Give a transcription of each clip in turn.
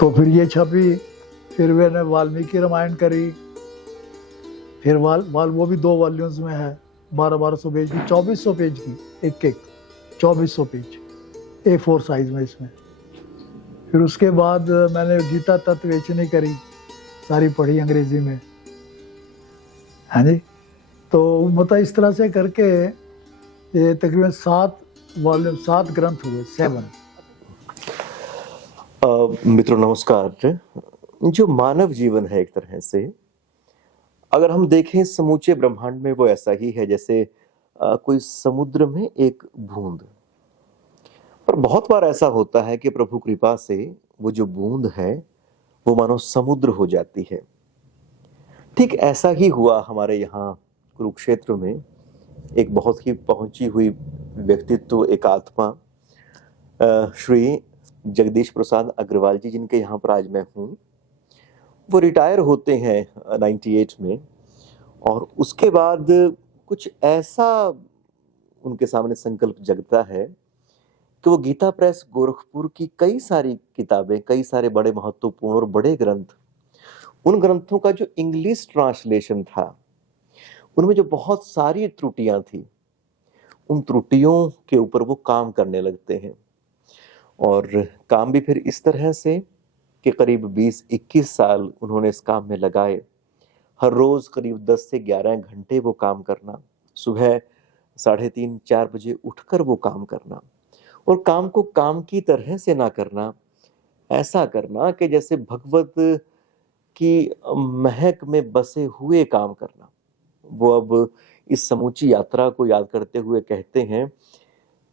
तो फिर ये छपी, फिर मैंने वाल्मीकि रामायण करी, फिर वो भी 2 वॉल्यूम्स में है, 1200 पेज की, 2400 पेज की एक 2400 पेज A4 साइज में इसमें। फिर उसके बाद मैंने गीता तत्ववेचनी करी, सारी पढ़ी अंग्रेजी में, हाँ जी। तो मतलब इस तरह से करके ये तकरीबन 7 ग्रंथ हुए, 7। मित्रों नमस्कार। जो मानव जीवन है एक तरह से अगर हम देखें समूचे ब्रह्मांड में, वो ऐसा ही है जैसे कोई समुद्र में एक बूंद। पर बहुत बार ऐसा होता है कि प्रभु कृपा से वो जो बूंद है वो मानो समुद्र हो जाती है। ठीक ऐसा ही हुआ हमारे यहाँ कुरुक्षेत्र में। एक बहुत ही पहुंची हुई व्यक्तित्व, एक आत्मा, श्री जगदीश प्रसाद अग्रवाल जी, जिनके यहाँ पर आज मैं हूँ, वो रिटायर होते हैं 98 में। और उसके बाद कुछ ऐसा उनके सामने संकल्प जगता है कि वो गीता प्रेस गोरखपुर की कई सारी किताबें, कई सारे बड़े महत्वपूर्ण और बड़े ग्रंथ, उन ग्रंथों का जो इंग्लिश ट्रांसलेशन था, उनमें जो बहुत सारी त्रुटियां थी, उन त्रुटियों के ऊपर वो काम करने लगते हैं। और काम भी फिर इस तरह से कि करीब 20-21 साल उन्होंने इस काम में लगाए। हर रोज करीब 10 से 11 घंटे वो काम करना, सुबह 3:30-4 बजे उठकर वो काम करना, और काम को काम की तरह से ना करना, ऐसा करना कि जैसे भगवत की महक में बसे हुए काम करना। वो अब इस समूची यात्रा को याद करते हुए कहते हैं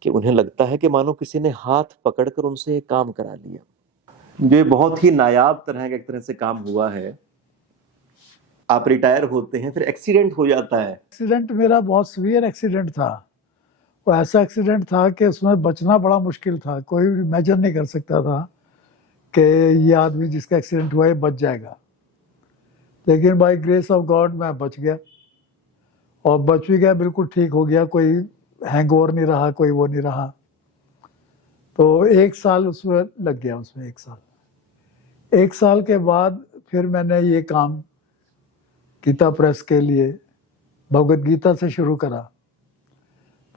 कि उन्हें लगता है कि मानो किसी ने हाथ पकड़कर उनसे ये काम करा लिया। ये बहुत ही नायाब तरह का एक तरह से काम हुआ है। आप रिटायर होते हैं, फिर एक्सीडेंट हो जाता है। एक्सीडेंट मेरा बहुत सीवियर एक्सीडेंट था। वो ऐसा एक्सीडेंट था कि उसमें बचना बड़ा मुश्किल था। कोई इमेजिन नहीं कर सकता था कि ये आदमी जिसका एक्सीडेंट हुआ है बच जाएगा, लेकिन बाय ग्रेस ऑफ गॉड मैं बच गया, और बच भी गया, बिल्कुल ठीक हो गया, कोई हैंगओवर नहीं रहा, कोई वो नहीं रहा। तो 1 साल उसमें लग गया, उसमें 1 साल के बाद फिर मैंने ये काम गीता प्रेस के लिए भगवद गीता से शुरू करा।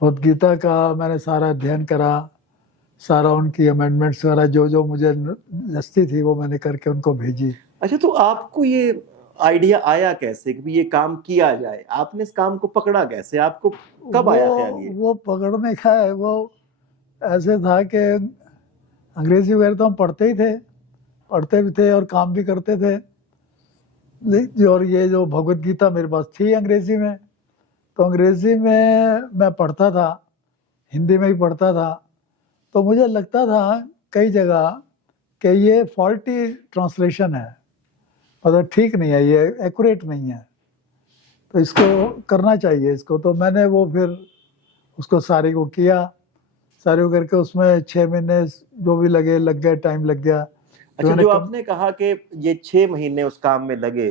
भगवद गीता का मैंने सारा अध्ययन करा, सारा उनकी अमेंडमेंट्स वगैरह जो जो मुझे जस्ती थी वो मैंने करके उनको भेजी। अच्छा, तो आपको ये आइडिया आया कैसे कि ये काम किया जाए? आपने इस काम को पकड़ा कैसे? आपको कब आया ख्याल ये? वो पकड़ने का है, वो ऐसे था कि अंग्रेजी वगैरह तो हम पढ़ते भी थे और काम भी करते थे। और ये जो भगवद गीता मेरे पास थी अंग्रेजी में, तो अंग्रेजी में मैं पढ़ता था, हिंदी में भी पढ़ता था। तो मुझे लगता था कई जगह कि ये फॉल्टी ट्रांसलेशन है, मतलब ठीक नहीं है, ये एक्यूरेट नहीं है, तो इसको करना चाहिए इसको। तो मैंने वो फिर उसको सारे को किया, सारे को करके उसमें 6 महीने जो भी लग गया, टाइम लग गया। अच्छा, जो आपने कहा कि ये 6 महीने उस काम में लगे,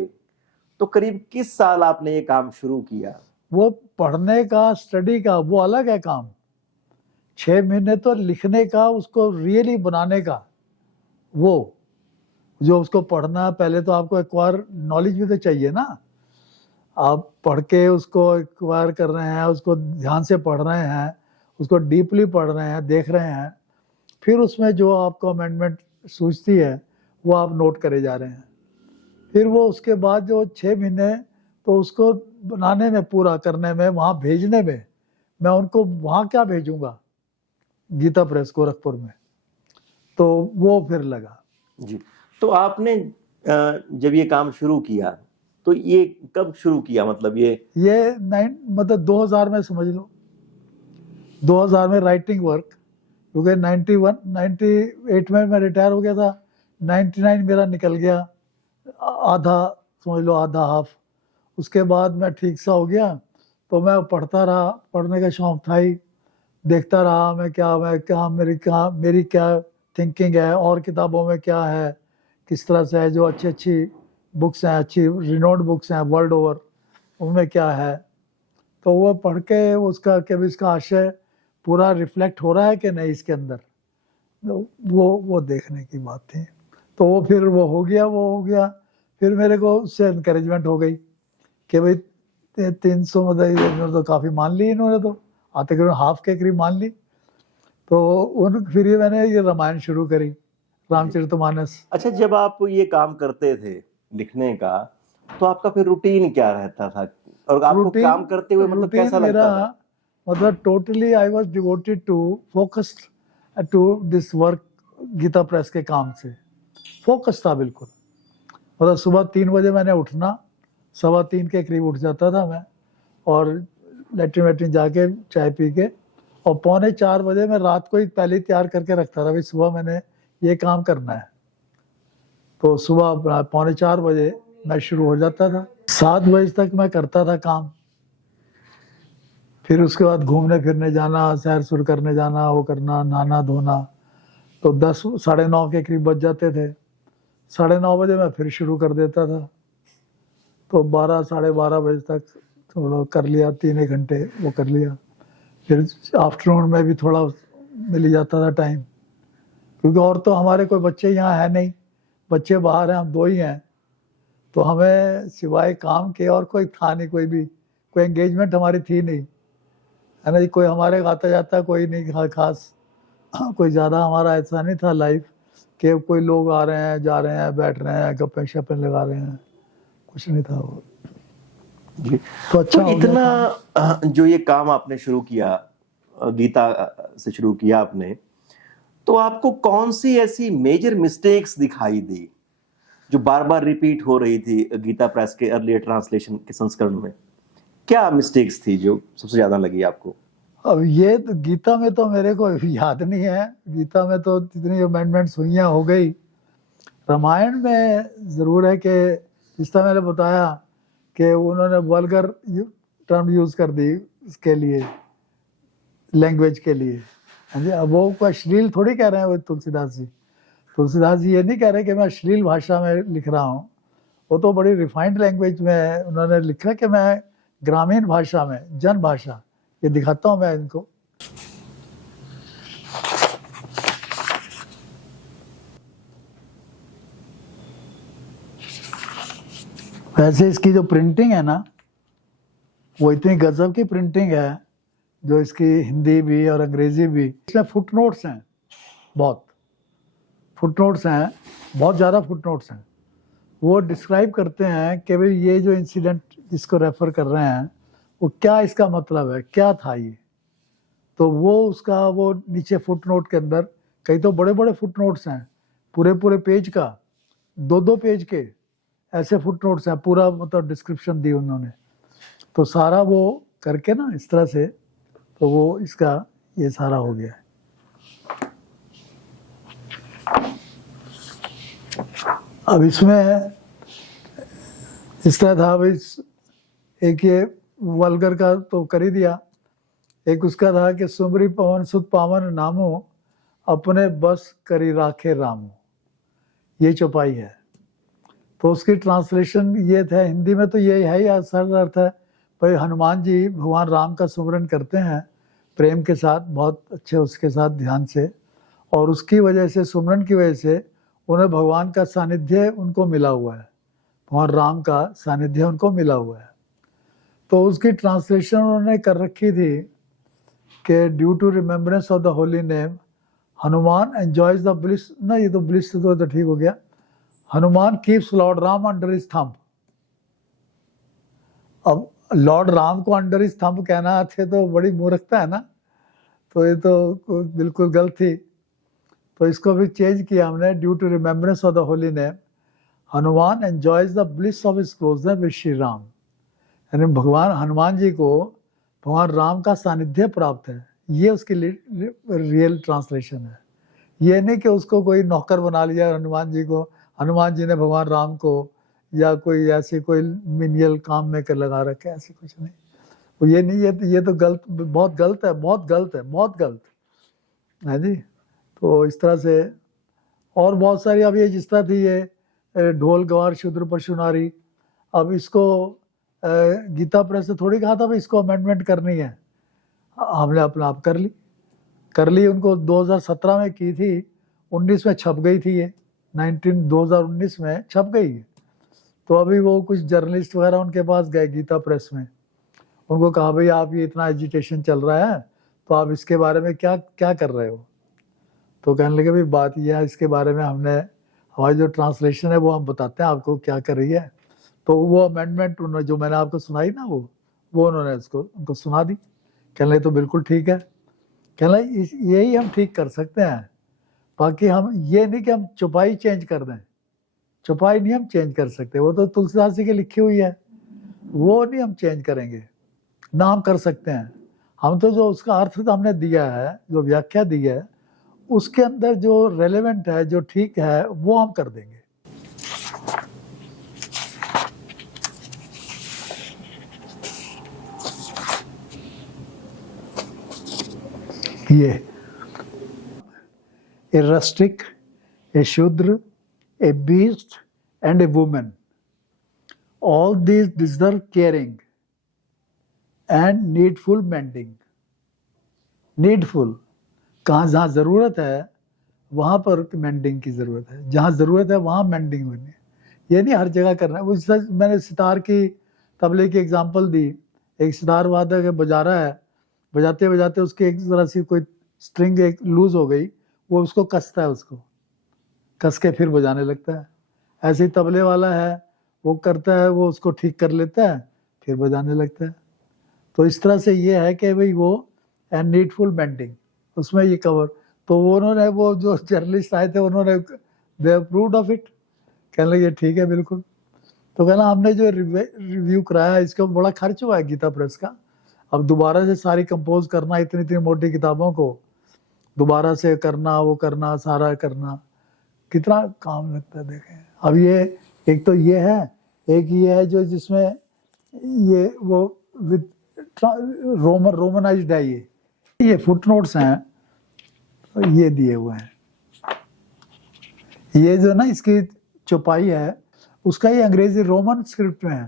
तो करीब किस साल आपने ये काम शुरू किया? वो पढ़ने का, स्टडी का वो अलग है काम। 6 महीने तो लिखने का, उसको रियली बनाने का, वो जो उसको पढ़ना, पहले तो आपको एक्वायर नॉलेज भी तो चाहिए ना। आप पढ़ के उसको एक्वायर कर रहे हैं, उसको ध्यान से पढ़ रहे हैं, उसको डीपली पढ़ रहे हैं, देख रहे हैं, फिर उसमें जो आपको अमेंडमेंट सूझती है वो आप नोट करे जा रहे हैं। फिर वो उसके बाद जो 6 महीने, तो उसको बनाने में, पूरा करने में, वहाँ भेजने में, मैं उनको वहाँ क्या भेजूंगा, गीता प्रेस गोरखपुर में, तो वो फिर लगा जी। तो आपने जब ये काम शुरू किया, तो ये कब शुरू किया? मतलब ये मतलब 2000 में समझ लो, 2000 में राइटिंग वर्क, क्योंकि 98 में मैं रिटायर हो गया था, 99 मेरा निकल गया, आधा समझ लो, आधा हाफ। उसके बाद मैं ठीक सा हो गया, तो मैं पढ़ता रहा, पढ़ने का शौक था ही, देखता रहा मेरी क्या थिंकिंग है, और किताबों में क्या है, किस तरह से है, जो अच्छी अच्छी बुक्स हैं, अच्छी रिनोड बुक्स हैं वर्ल्ड ओवर, उनमें क्या है। तो वो पढ़ के उसका कभी इसका आशय पूरा रिफ्लेक्ट हो रहा है कि नहीं इसके अंदर, तो वो देखने की बात थी। तो वो फिर वो हो गया। फिर मेरे को उससे इनकरेजमेंट हो गई कि भाई 300 मतलब इन्होंने तो काफ़ी मान ली, इन्होंने तो आते करीब हाफ के करीब मान ली। तो उन फिर ये मैंने ये रामायण शुरू करी, रामचरितमानस। अच्छा, जब आप ये काम करते थे लिखने का, तो आपका फिर रूटीन क्या रहता था और आपको काम करते हुए मतलब कैसा मेरा लगता था? मतलब totally I was devoted to focused to this work, Gita Press के काम से फोकस था बिल्कुल। मतलब सुबह 3 बजे मैंने उठना, 3:15 के करीब उठ जाता था मैं, और लेटरिन वेटरिन जाके चाय पी के, और 3:45 मैं रात को ही पहले ही तैयार करके रखता था भाई सुबह मैंने ये काम करना है। तो सुबह 3:45 मैं शुरू हो जाता था, 7 बजे तक मैं करता था काम। फिर उसके बाद घूमने फिरने जाना, सैर सुर करने जाना, वो करना, नहाना धोना, तो 10 साढ़े 9 के करीब बज जाते थे। 9:30 बजे मैं फिर शुरू कर देता था, तो 12 साढ़े 12 बजे तक थोड़ा कर लिया, 3 घंटे वो कर लिया। फिर आफ्टरनून में भी थोड़ा मिल ही जाता था टाइम, क्योंकि और तो हमारे कोई बच्चे यहाँ है नहीं, बच्चे बाहर हैं, हम 2 ही हैं। तो हमें सिवाय काम के और कोई था नहीं, कोई एंगेजमेंट हमारी थी नहीं, है ना जी। कोई हमारे आता जाता कोई नहीं खास, कोई ज़्यादा हमारा ऐसा नहीं था लाइफ कि कोई लोग आ रहे हैं, जा रहे हैं, बैठ रहे हैं, गप्पे शप्पे लगा रहे हैं, कुछ नहीं था वो। जी। तो अच्छा तो हो गया इतना जो ये काम आपने शुरू किया, गीता से शुरू किया आपने, तो आपको कौन सी ऐसी मेजर मिस्टेक्स दिखाई दी जो बार बार रिपीट हो रही थी गीता प्रेस के अर्लियर ट्रांसलेशन के संस्करण में? क्या मिस्टेक्स थी जो सबसे ज्यादा लगी आपको? अब ये तो गीता में तो मेरे को याद नहीं है, गीता में तो जितनी अमेंडमेंट्स हुई हैं हो गई। रामायण में ज़रूर है कि जिस तरह मैंने बताया कि उन्होंने वल्गर टर्म यूज़ कर दी इसके लिए, लैंग्वेज के लिए। हाँ जी, अब वो कोई अश्लील थोड़ी कह रहे हैं वो तुलसीदास जी। तुलसीदास जी ये नहीं कह रहे कि मैं अश्लील भाषा में लिख रहा हूँ, वो तो बड़ी रिफाइंड लैंग्वेज में उन्होंने लिखा कि मैं ग्रामीण भाषा में, जन भाषा, ये दिखाता हूँ मैं इनको। वैसे इसकी जो प्रिंटिंग है ना, वो इतनी गजब की प्रिंटिंग है, जो इसकी हिंदी भी और अंग्रेजी भी। इसमें फुटनोट्स हैं, बहुत फुटनोट्स हैं, बहुत ज़्यादा फुटनोट्स हैं। वो डिस्क्राइब करते हैं कि भाई ये जो इंसिडेंट जिसको रेफर कर रहे हैं वो क्या इसका मतलब है, क्या था ये। तो वो उसका वो नीचे फुटनोट के अंदर कई तो बड़े बड़े फुटनोट्स हैं, पूरे पूरे पेज का, 2-2 पेज के ऐसे फुटनोट्स हैं, पूरा मतलब डिस्क्रिप्शन दी उन्होंने। तो सारा वो करके ना इस तरह से, तो वो इसका ये सारा हो गया है। अब इसमें इस तरह था भाई, एक ये वल्गर का तो कर ही दिया, एक उसका था कि सुमरी पवन सुत पावन नामो, अपने बस करी राखे रामो, ये चौपाई है। तो उसकी ट्रांसलेशन ये था, हिंदी में तो ये है ही, सरल अर्थ है भाई हनुमान जी भगवान राम का सुमरन करते हैं प्रेम के साथ, बहुत अच्छे उसके साथ ध्यान से, और उसकी वजह से, सुमरन की वजह से उन्हें भगवान का सानिध्य उनको मिला हुआ है, भगवान राम का सानिध्य उनको मिला हुआ है। तो उसकी ट्रांसलेशन उन्होंने कर रखी थी कि due to remembrance of the holy name Hanuman enjoys the bliss, ना ये तो ब्लिस तो ठीक हो गया, Hanuman keeps lord Ram under his thumb. अब लॉर्ड राम को अंडर हिज थंब कहना थे तो बड़ी मूर्खता है ना, तो ये तो बिल्कुल गलत थी। तो इसको भी चेंज किया हमने, due to remembrance of the holy name Hanuman enjoys the bliss of his closeness with Shri Ram. यानी भगवान हनुमान जी को भगवान राम का सानिध्य प्राप्त है, ये उसकी रियल ट्रांसलेशन है। ये नहीं कि उसको कोई नौकर बना लिया हनुमान जी को, हनुमान जी ने भगवान राम को, या कोई ऐसे कोई मिनियल काम में कर लगा रखे, ऐसे कुछ नहीं। वो ये नहीं, ये तो गलत, बहुत गलत है, बहुत गलत है, बहुत गलत है जी। तो इस तरह से और बहुत सारी, अब ये जिस तरह थी ये ढोल गवार शूद्र पशु नारी, अब इसको गीता प्रेस से थोड़ी कहा था भाई इसको अमेंडमेंट करनी है, हमने अपना आप कर ली। उनको 2017 में की थी, 19 में छप गई थी ये, 2019 में छप गई। तो अभी वो कुछ जर्नलिस्ट वगैरह उनके पास गए गीता प्रेस में, उनको कहा भाई आप ये इतना एजिटेशन चल रहा है तो आप इसके बारे में क्या क्या कर रहे हो। तो कहने लगे भाई बात यह है, इसके बारे में हमने हमारी जो ट्रांसलेशन है वो हम बताते हैं आपको क्या कर रही है। तो वो अमेंडमेंट उन्होंने जो मैंने आपको सुनाई ना वो उन्होंने उनको सुना दी। कहने लगे तो बिल्कुल ठीक है। कहने लगे यही हम ठीक कर सकते हैं, बाकी हम ये नहीं कि हम चौपाई चेंज कर दें, चौपाई नहीं हम चेंज कर सकते, वो तो तुलसीदास जी की लिखी हुई है, वो नहीं हम चेंज करेंगे, ना हम कर सकते हैं। हम तो जो उसका अर्थ हमने दिया है, जो व्याख्या दी है, उसके अंदर जो रेलेवेंट है, जो ठीक है, वो हम कर देंगे। ये a rustic, a shudra, a beast and a woman, all these deserve caring and needful mending. Needful, कहाँ जहाँ ज़रूरत है वहाँ पर मेंडिंग की ज़रूरत है, जहाँ ज़रूरत है वहाँ मेंडिंग होनी है, ये नहीं हर जगह करना है। उस मैंने सितार की तबले की एग्जांपल दी। एक सितार वादक है, बजा रहा है, बजाते बजाते उसकी एक तरह से कोई स्ट्रिंग एक लूज हो गई, वो उसको कसता है, उसको कस के फिर बजाने लगता है। ऐसे ही तबले वाला है, वो करता है, वो उसको ठीक कर लेता है, फिर बजाने लगता है। तो इस तरह से ये है कि भाई वो एंड नीडफुल मेंडिंग, उसमें ये कवर। तो वो उन्होंने, वो जो जर्नलिस्ट आए थे उन्होंने दे अप्रूव्ड ऑफ इट, कहने लगे ठीक है बिल्कुल। तो कहना हमने जो रिव्यू कराया इसका बड़ा खर्च हुआ है गीता प्रेस का, अब दोबारा से सारी कंपोज करना, इतनी इतनी मोटी किताबों को दोबारा से करना, वो करना, सारा करना, कितना काम लगता है देखें। अब ये एक तो ये है, एक ये है जो जिसमें ये वो विद रोमनाइज्ड है, ये फुटनोट्स हैं, ये दिए हुए हैं। ये जो ना इसकी चौपाई है उसका ये अंग्रेजी रोमन स्क्रिप्ट में है,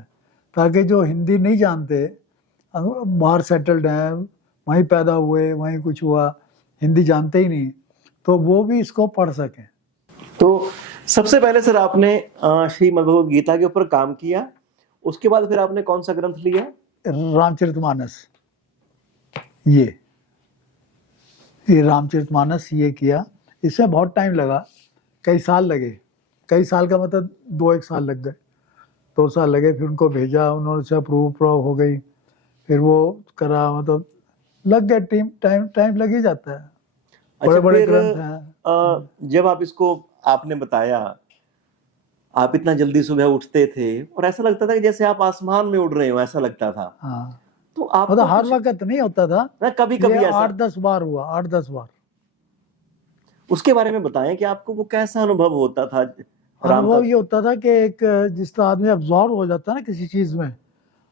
ताकि जो हिंदी नहीं जानते, बाहर सेटल्ड हैं, वहीं पैदा हुए, वहीं कुछ हुआ, हिंदी जानते ही नहीं, तो वो भी इसको पढ़ सकें। तो सबसे पहले सर आपने श्रीमद् भगवद गीता के ऊपर काम किया, उसके बाद फिर आपने कौन सा ग्रंथ लिया? रामचरितमानस। ये रामचरितमानस ये किया, इसमें बहुत टाइम लगा, कई साल लगे, कई साल का मतलब 2-1 साल लग गए, 2 साल लगे। फिर उनको भेजा, उन्होंने से अप्रूव हो गई, फिर वो करा, मतलब लग गए, टाइम लग ही जाता है। अच्छा, बड़े ग्रंथ हैं। जब आप इसको आपने बताया, आप इतना जल्दी सुबह उठते थे और ऐसा लगता था कि जैसे आप आसमान में उड़ रहे हो, ऐसा लगता था। हाँ, तो आप मतलब हर वक्त नहीं होता था ना, कभी कभी ऐसा 8-10 बार हुआ, 8-10 बार। उसके बारे में बताएं कि आपको वो कैसा अनुभव होता था? अनुभव ये होता था कि एक जिस तरह आदमी अब्जॉर्व हो जाता है ना किसी चीज में,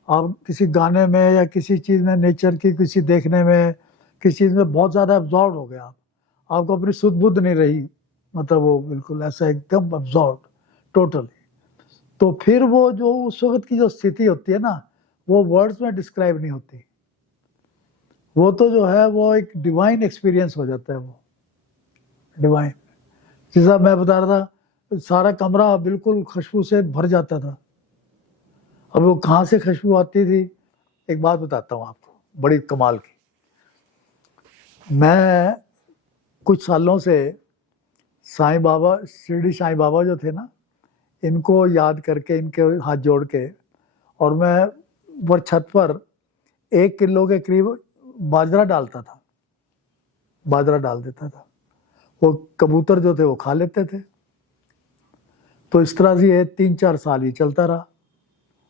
आप किसी गाने में या किसी चीज में, नेचर की किसी देखने में, किसी चीज में बहुत ज्यादा अब्जॉर्व हो गया, आपको अपनी सुध बुद्ध नहीं रही, मतलब वो बिल्कुल ऐसा एकदम अब्जॉर्व टोटली। तो फिर वो जो उस वक्त की जो स्थिति होती है ना, वो वर्ड्स में डिस्क्राइब नहीं होती, वो तो जो है वो एक डिवाइन एक्सपीरियंस हो जाता है, वो डिवाइन। जैसा मैं बता रहा था, सारा कमरा बिल्कुल खुशबू से भर जाता था। अब वो कहाँ से खुशबू आती थी, एक बात बताता हूँ आपको बड़ी कमाल की। मैं कुछ सालों से साईं बाबा, शिरडी साईं बाबा जो थे ना, इनको याद करके, इनके हाथ जोड़ के, और मैं ऊपर छत पर 1 किलो के करीब बाजरा डालता था, बाजरा डाल देता था, वो कबूतर जो थे वो खा लेते थे। तो इस तरह से ये 3-4 साल ही चलता रहा,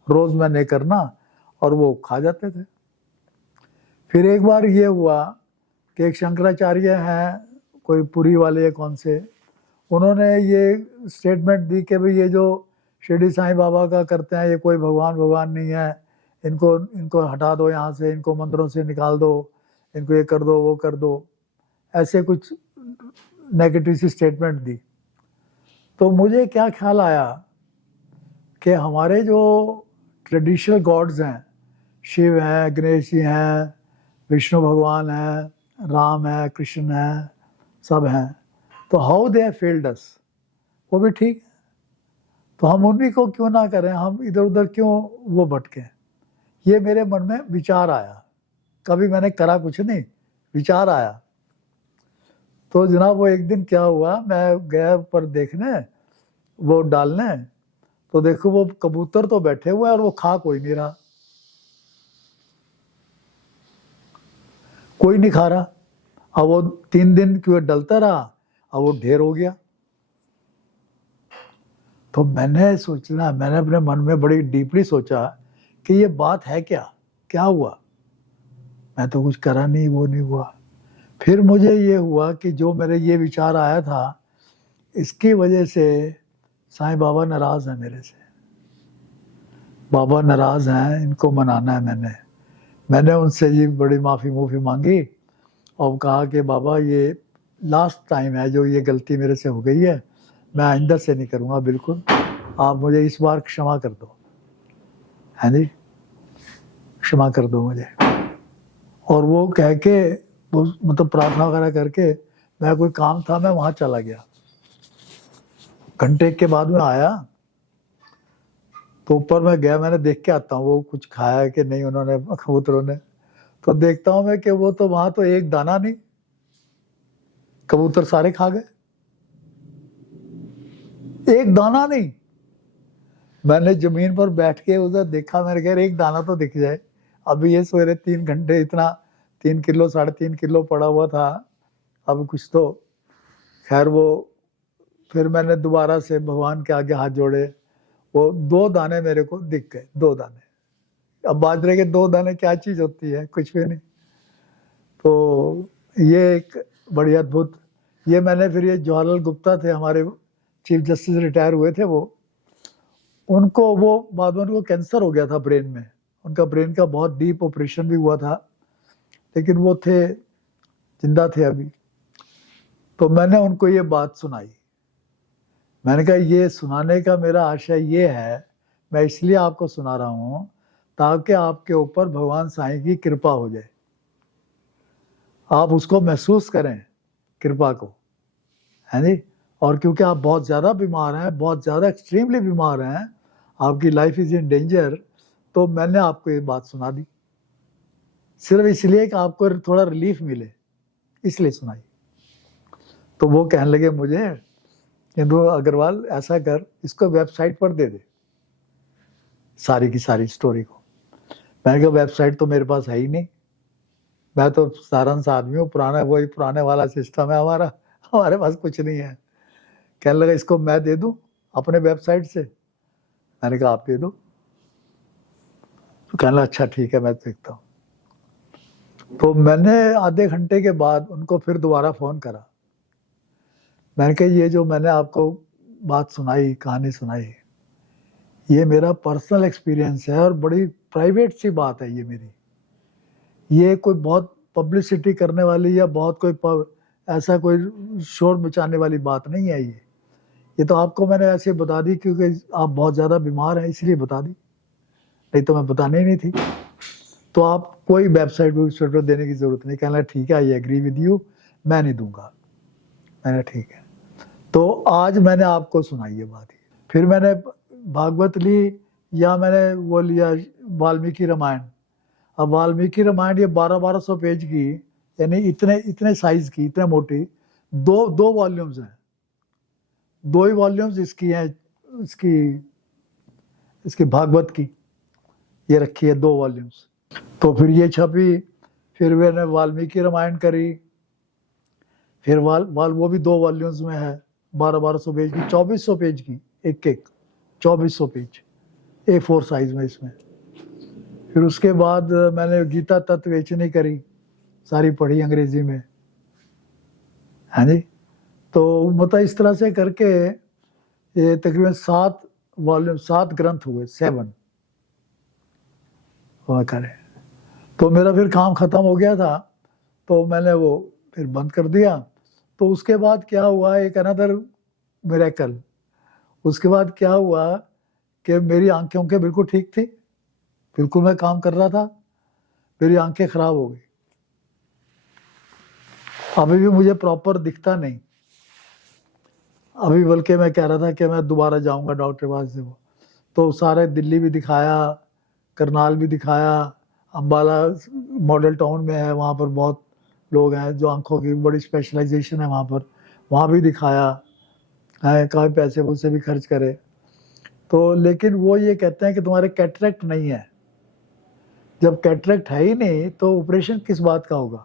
रोज मैंने करना और वो खा जाते थे। फिर एक बार ये हुआ कि एक शंकराचार्य हैं, कोई पुरी वाले या कौन से, उन्होंने ये स्टेटमेंट दी कि भाई ये जो शिरडी साईं बाबा का करते हैं, ये कोई भगवान नहीं है, इनको हटा दो यहाँ से, इनको मंदिरों से निकाल दो, इनको ये कर दो, वो कर दो, ऐसे कुछ नेगेटिव सी स्टेटमेंट दी। तो मुझे क्या ख्याल आया कि हमारे जो ट्रेडिशनल गॉड्स हैं, शिव हैं, गणेश जी हैं, विष्णु भगवान हैं, राम है, कृष्ण है, सब हैं, तो हाउ दे हैव फेल्ड अस, वो भी ठीक है, तो हम उन्हीं को क्यों ना करें, हम इधर उधर क्यों वो भटके। ये मेरे मन में विचार आया, कभी मैंने करा कुछ नहीं, विचार आया। तो जनाब वो एक दिन क्या हुआ, मैं गया ऊपर देखने, वो डालने, तो देखो वो कबूतर तो बैठे हुए हैं और वो खा कोई नहीं रहा, कोई नहीं खा रहा। अब वो 3 दिन क्यों डलता रहा, अब वो ढेर हो गया। तो मैंने अपने मन में बड़ी डीपली सोचा कि ये बात है क्या, क्या हुआ, मैं तो कुछ करा नहीं, वो नहीं हुआ। फिर मुझे ये हुआ कि जो मेरे ये विचार आया था, इसकी वजह से साईं बाबा नाराज हैं मेरे से, बाबा नाराज हैं, इनको मनाना है। मैंने उनसे ये बड़ी माफ़ी मांगी और कहा कि बाबा ये लास्ट टाइम है जो ये गलती मेरे से हो गई है, मैं आइंदा से नहीं करूँगा बिल्कुल, आप मुझे इस बार क्षमा कर दो, हैं जी, क्षमा कर दो मुझे। और वो कह के, वो मतलब प्रार्थना वगैरह करके, मैं कोई काम था, मैं वहाँ चला गया। घंटे के बाद में आया तो ऊपर मैं गया, मैंने देख के आता हूँ वो कुछ खाया कि नहीं उन्होंने, कबूतरों ने। तो देखता हूँ मैं कि वो तो वहां तो एक दाना नहीं, कबूतर सारे खा गए, एक दाना नहीं। मैंने जमीन पर बैठ के उधर देखा, मैंने कहा एक दाना तो दिख जाए। अभी ये सवेरे 3 घंटे इतना 3 किलो 3.5 किलो पड़ा हुआ था, अब कुछ तो खैर। वो फिर मैंने दोबारा से भगवान के आगे हाथ जोड़े, वो 2 दाने मेरे को दिख गए, 2 दाने। अब बाजरे के 2 दाने क्या चीज होती है, कुछ भी नहीं। तो ये एक बड़ी अद्भुत, ये मैंने फिर ये जवाहरलाल गुप्ता थे हमारे चीफ जस्टिस, रिटायर हुए थे वो, उनको वो बाद में उनको कैंसर हो गया था ब्रेन में, उनका ब्रेन का बहुत डीप ऑपरेशन भी हुआ था, लेकिन वो थे, जिंदा थे अभी। तो मैंने उनको ये बात सुनाई, मैंने कहा ये सुनाने का मेरा आशय ये है, मैं इसलिए आपको सुना रहा हूँ ताकि आपके ऊपर भगवान साईं की कृपा हो जाए, आप उसको महसूस करें कृपा को, है जी। और क्योंकि आप बहुत ज़्यादा बीमार हैं, बहुत ज़्यादा एक्सट्रीमली बीमार हैं, आपकी लाइफ इज इन डेंजर, तो मैंने आपको ये बात सुना दी सिर्फ इसलिए कि आपको थोड़ा रिलीफ मिले, इसलिए सुनाई। तो वो कहने लगे मुझे, इंदु अग्रवाल ऐसा कर, इसको वेबसाइट पर दे दे सारी की सारी स्टोरी को। मैंने कहा वेबसाइट तो मेरे पास है ही नहीं, मैं तो साधारण सा आदमी हूँ, पुराना वही पुराने वाला सिस्टम है हमारा, हमारे पास कुछ नहीं है। कहने लगा इसको मैं दे दूं अपने वेबसाइट से, मैंने कहा आप दे दो। तो कहने लगा अच्छा ठीक है मैं देखता हूँ। तो मैंने आधे घंटे के बाद उनको फिर दोबारा फ़ोन करा, मैंने कहा ये जो मैंने आपको बात सुनाई, कहानी सुनाई, ये मेरा पर्सनल एक्सपीरियंस है और बड़ी प्राइवेट सी बात है ये मेरी, ये कोई बहुत पब्लिसिटी करने वाली या बहुत कोई ऐसा कोई शोर मचाने वाली बात नहीं है। ये तो आपको मैंने ऐसे बता दी क्योंकि आप बहुत ज़्यादा बीमार हैं इसलिए बता दी, नहीं तो मैं बतानी ही नहीं थी। तो आप कोई वेबसाइट देने की ज़रूरत नहीं। कहना ठीक है, आई एग्री विद यू, मैं नहीं दूंगा। मैंने ठीक है। तो आज मैंने आपको सुनाई ये बात। फिर मैंने भागवत ली, या मैंने वो लिया वाल्मीकि रामायण। अब वाल्मीकि रामायण ये 1200 पेज की, यानी इतने साइज की, इतने मोटी, दो वॉल्यूम्स हैं, 2 ही वॉल्यूम्स इसकी हैं, इसकी भागवत की ये रखी है 2 वॉल्यूम्स। तो फिर ये छपी, फिर मैंने वाल्मीकि रामायण करी, फिर वो भी 2 वॉल्यूम्स में है, 1200 पेज की, 2400 पेज की, एक 2400 पेज A4 साइज में इसमें। फिर उसके बाद मैंने गीता तत्ववेचनी करी, सारी पढ़ी अंग्रेजी में, है जी। तो मतलब इस तरह से करके ये तकरीबन 7 वॉल्यूम, 7 ग्रंथ हुए, 7 करें। तो मेरा फिर काम खत्म हो गया था, तो मैंने वो फिर बंद कर दिया। तो उसके बाद क्या हुआ, एक अनदर मिरेकल, उसके बाद क्या हुआ कि मेरी आंखें बिल्कुल ठीक थी, बिल्कुल मैं काम कर रहा था, मेरी आंखें खराब हो गई, अभी भी मुझे प्रॉपर दिखता नहीं। अभी बल्कि मैं कह रहा था कि मैं दोबारा जाऊंगा डॉक्टर के पास देखो, तो सारे दिल्ली भी दिखाया, करनाल भी दिखाया, अम्बाला मॉडल टाउन में है, वहाँ पर बहुत लोग हैं जो आंखों की बड़ी स्पेशलाइजेशन है वहाँ पर, वहाँ भी दिखाया है, काफ़ी पैसे उससे भी खर्च करे। तो लेकिन वो ये कहते हैं कि तुम्हारे कैटरेक्ट नहीं है। जब कैटरेक्ट है ही नहीं तो ऑपरेशन किस बात का होगा।